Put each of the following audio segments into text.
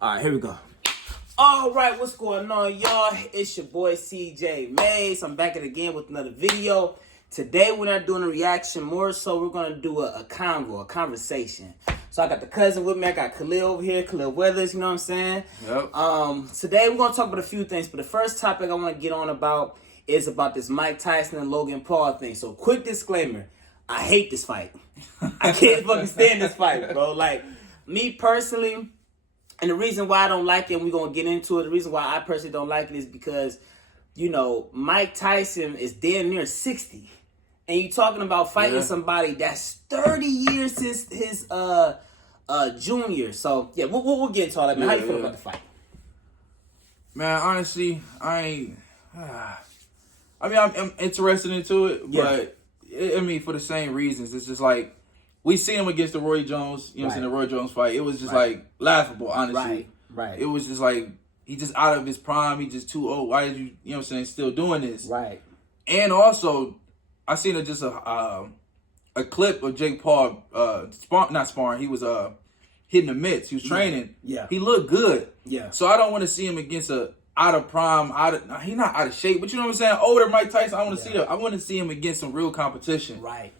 All right, here we go. All right, what's going on, y'all? It's your boy CJ Mays. I'm back again with another video. Today, we're not doing a reaction, more so we're going to do a conversation. So I got the cousin with me. I got Khalil over here, Khalil Weathers, you know what I'm saying? Yep. Today, we're going to talk about a few things, but the first topic I want to get on about is about this Mike Tyson and Logan Paul thing. So, quick disclaimer. I hate this fight. I can't fucking stand this fight, bro. Like, me personally... And the reason why I don't like it, and we're going to get into it, the reason why I personally don't like it is because, you know, Mike Tyson is damn near 60. And you're talking about fighting somebody that's 30 years since his junior. So, yeah, we'll get into all that, man. How you feel about the fight? Man, honestly, I'm interested into it, but, for the same reasons. It's just like, we seen him against the Roy Jones, you know what I'm saying, the Roy Jones fight. It was just like laughable, honestly. Right. It was just like, he just out of his prime. He just too old. Why did you know what I'm saying, still doing this? Right. And also, I seen a clip of Jake Paul, not sparring. He was hitting the mitts. He was training. Yeah. He looked good. Yeah. So I don't want to see him against a out of prime, he's not out of shape, but you know what I'm saying, older Mike Tyson. I want to see him against some real competition. Right.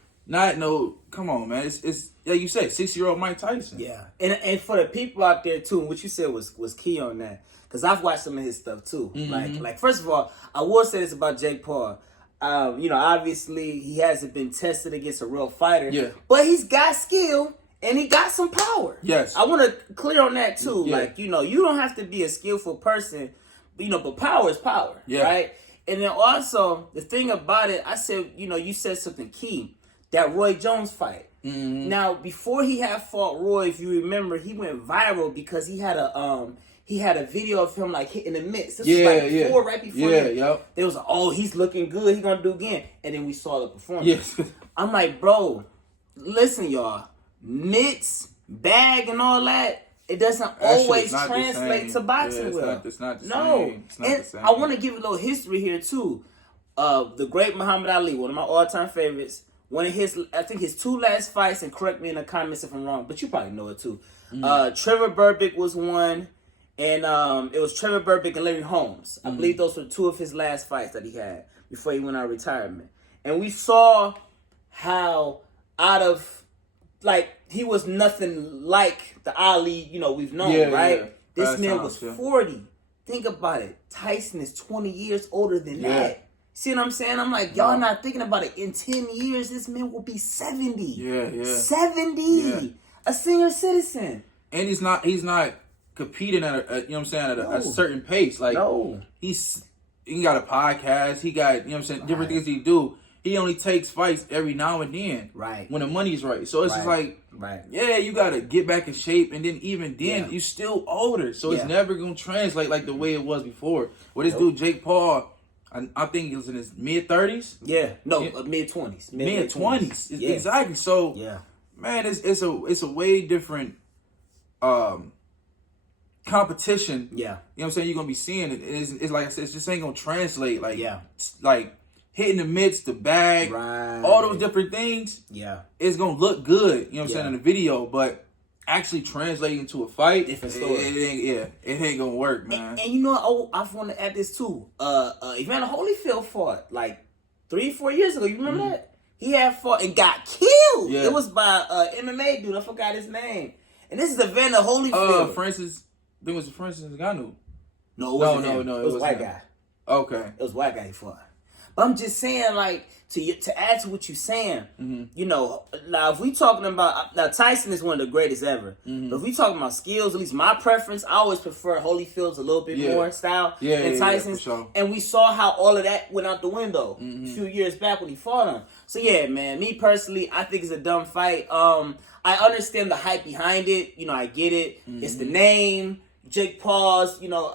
Come on, man. It's like you said, 60-year-old Mike Tyson. Yeah, and for the people out there too, what you said was key on that, because I've watched some of his stuff too. Like first of all, I will say this about Jake Paul. You know, obviously he hasn't been tested against a real fighter. But he's got skill and he got some power. Yes, I want to clear on that too. Like, you know, you don't have to be a skillful person, but power is power. Right. And then also the thing about it, I said, you know, you said something key. That Roy Jones fight. Now, before he had fought Roy, if you remember, he went viral because he had a video of him like hitting the mitts. This was like right before. There was he's looking good. He's gonna do again, and then we saw the performance. I'm like, bro, listen, y'all, mitts, bag, and all that. It doesn't always translate to boxing well. It's not the same. And I want to give a little history here too. The great Muhammad Ali, one of my all-time favorites. One of his, I think his two last fights, and correct me in the comments if I'm wrong, but you probably know it too. Trevor Berbick was one, and it was Trevor Berbick and Larry Holmes. I believe those were two of his last fights that he had before he went on retirement. And we saw how he was nothing like the Ali, you know, we've known, right? This man was 40. Think about it. Tyson is 20 years older than that. See what I'm saying? I'm like, y'all not thinking about it. In 10 years, this man will be 70. 70. A senior citizen. And he's not competing at a you know what I'm saying, at a certain pace. Like, he got a podcast. He got, you know what I'm saying, different things he do. He only takes fights every now and then. When the money's right. So it's just like, you got to get back in shape. And then even then, you still older. So it's never going to translate like the way it was before. With this dude, Jake Paul, I think he was in his mid-30s. Mid-20s. Mid-20s. Exactly. So, man, it's a way different competition. You know what I'm saying? You're going to be seeing it. It's like I said, it just ain't going to translate. Like hitting the mitts, the bag, all those different things. It's going to look good, you know what I'm saying, in the video, but actually translating to a fight, different story. It ain't gonna work, man. And you know, I want to add this too. Evander Holyfield fought like 3-4 years ago. You remember that? He had fought and got killed. It was by MMA dude. I forgot his name. And this is Evander Holyfield. Francis Ngannou. No, it wasn't him. No. It was a white guy. Okay. It was a white guy he fought. But I'm just saying, like, to add to what you're saying, you know, now if we talking about, now Tyson is one of the greatest ever, but if we talking about skills, at least my preference, I always prefer Holyfield's a little bit more style than Tyson's. For sure. And we saw how all of that went out the window a few years back when he fought him. So yeah, man, me personally, I think it's a dumb fight. I understand the hype behind it. You know, I get it. It's the name. Jake Paul's, you know,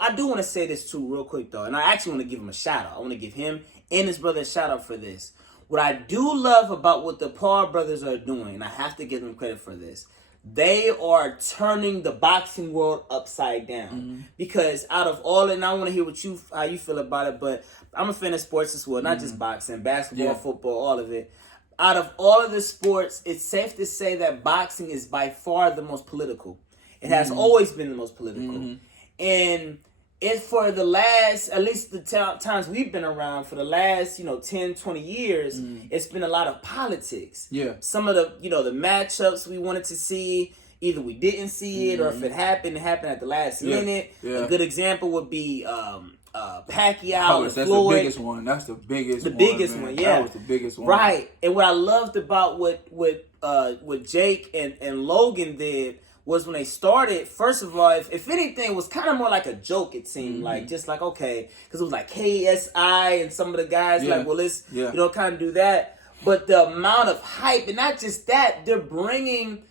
I do want to say this too real quick though, and I actually want to give him a shout out. I want to give him and his brother a shout out for this. What I do love about what the Paul brothers are doing, and I have to give them credit for this, they are turning the boxing world upside down. Because out of all, and I want to hear how you feel about it, but I'm a fan of sports as well, not just boxing, basketball, football, all of it. Out of all of the sports, it's safe to say that boxing is by far the most political. It has always been the most political. And it for the last, at least the times we've been around, for the last, 10, 20 years, it's been a lot of politics. Yeah. Some of the, the matchups we wanted to see, either we didn't see it, or if it happened at the last minute. Yeah. A good example would be Pacquiao and that's Floyd. The biggest one. That's the biggest one. The biggest one, yeah. That was the biggest one. Right. And what I loved about what Jake and Logan did was when they started, first of all, if anything, it was kind of more like a joke, it seemed like. Just like, okay, because it was like KSI and some of the guys, like, well, let's, kind of do that. But the amount of hype, and not just that, they're bringing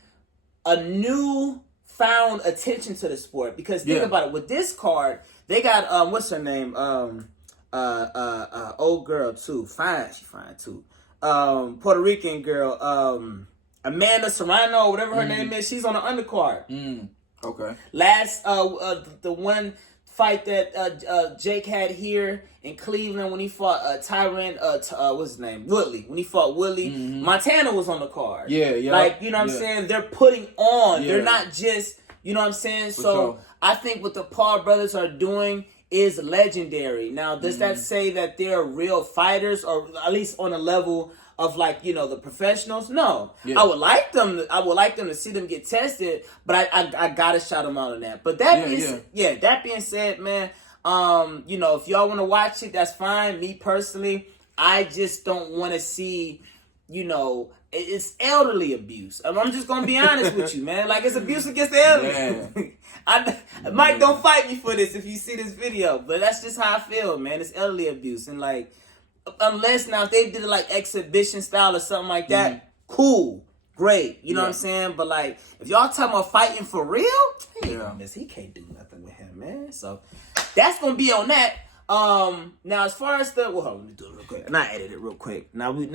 a new found attention to the sport. Because think about it, with this card, they got, what's her name? Old girl, too. She fine, too. Puerto Rican girl, Amanda Serrano, whatever her name is, she's on the undercard. Okay. Last, the one fight that Jake had here in Cleveland when he fought Tyron, what's his name? Woodley. When he fought Woodley, Montana was on the card. Yeah. Like, you know what I'm saying? They're putting on. They're not just, you know what I'm saying? So I think what the Paul brothers are doing is legendary. Now, does that say that they're real fighters, or at least on a level of, like, the professionals? No. I would like them to see them get tested, but I gotta shout them out on that. But that being said, man, if y'all want to watch it, that's fine. Me personally, I just don't want to see, it's elderly abuse. I'm just gonna be honest with you, man. Like, it's abuse against the elderly. Mike, don't fight me for this if you see this video, but that's just how I feel, man. It's elderly abuse, and like, unless now if they did it like exhibition style or something like that, cool, great, you know what I'm saying? But like, if y'all talking about fighting for real, he can't do nothing with him, man. So that's gonna be on that. Now as far as let me do it real quick, and I edit it real quick. Now next.